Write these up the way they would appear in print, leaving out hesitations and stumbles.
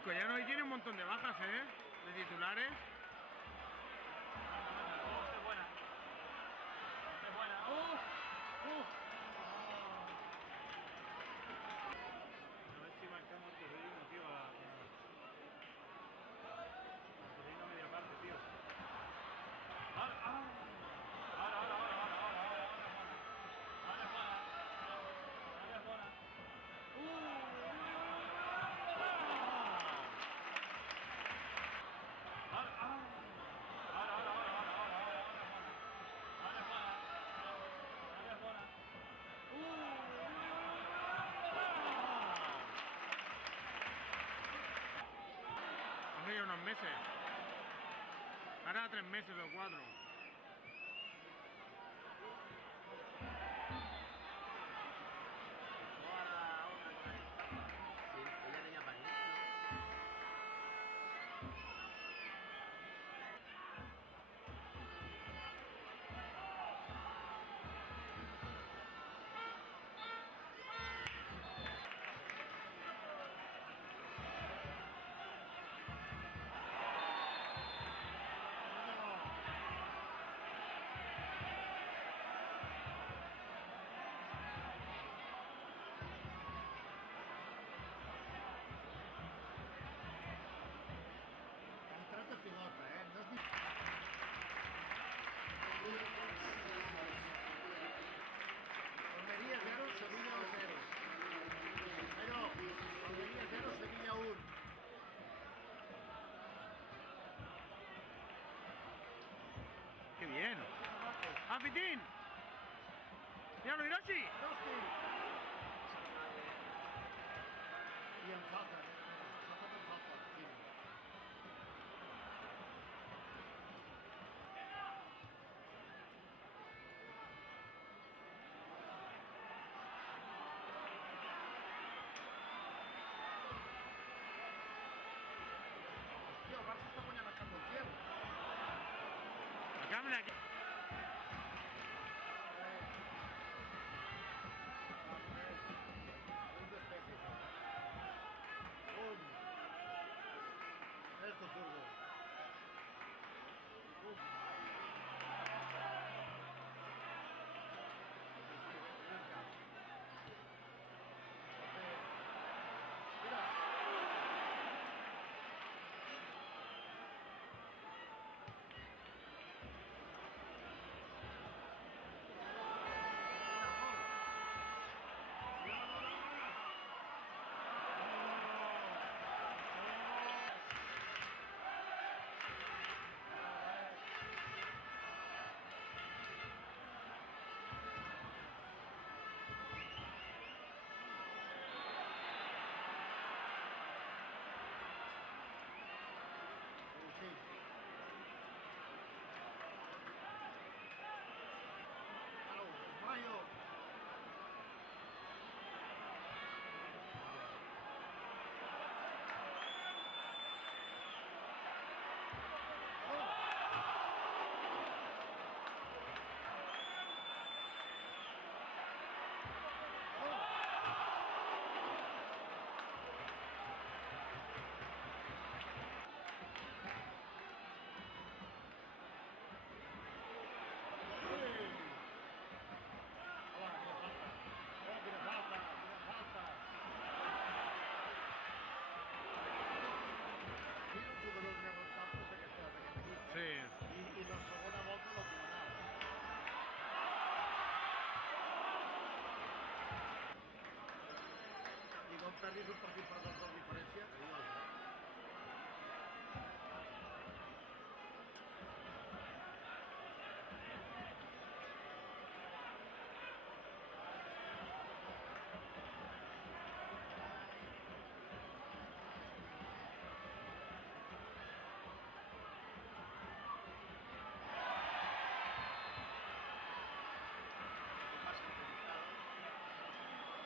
Alcoyano hoy tiene un montón de bajas, ¿eh? De titulares. Es buena. Es buena. A ver si marcamos el Torrino, tío. El Torrino media parte, tío. Ahora es buena. Hace ya unos meses. Ahora 3 meses o 4. Sí, ella tenía pariente. Contrato pilota, no es Almería 0, Sevilla 0. Pero, Almería 0, Sevilla 1. ¡Qué bien! ¡Ah, Fitín! ¡Míralo, Hiroshi! Y en falta, en falta. Tío, el Barça está poniendo marcando el tiempo. La cámara aquí. Un despeje. Esto zurdo. Mayo. Sí. I la segona volta la final. I no perdis un partit per 2 de diferència, adiós.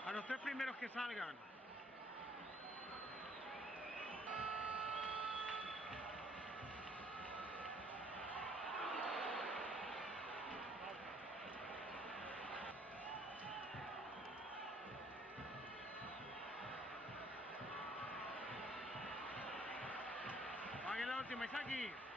A los 3 primeros que salgan. última, Isaki.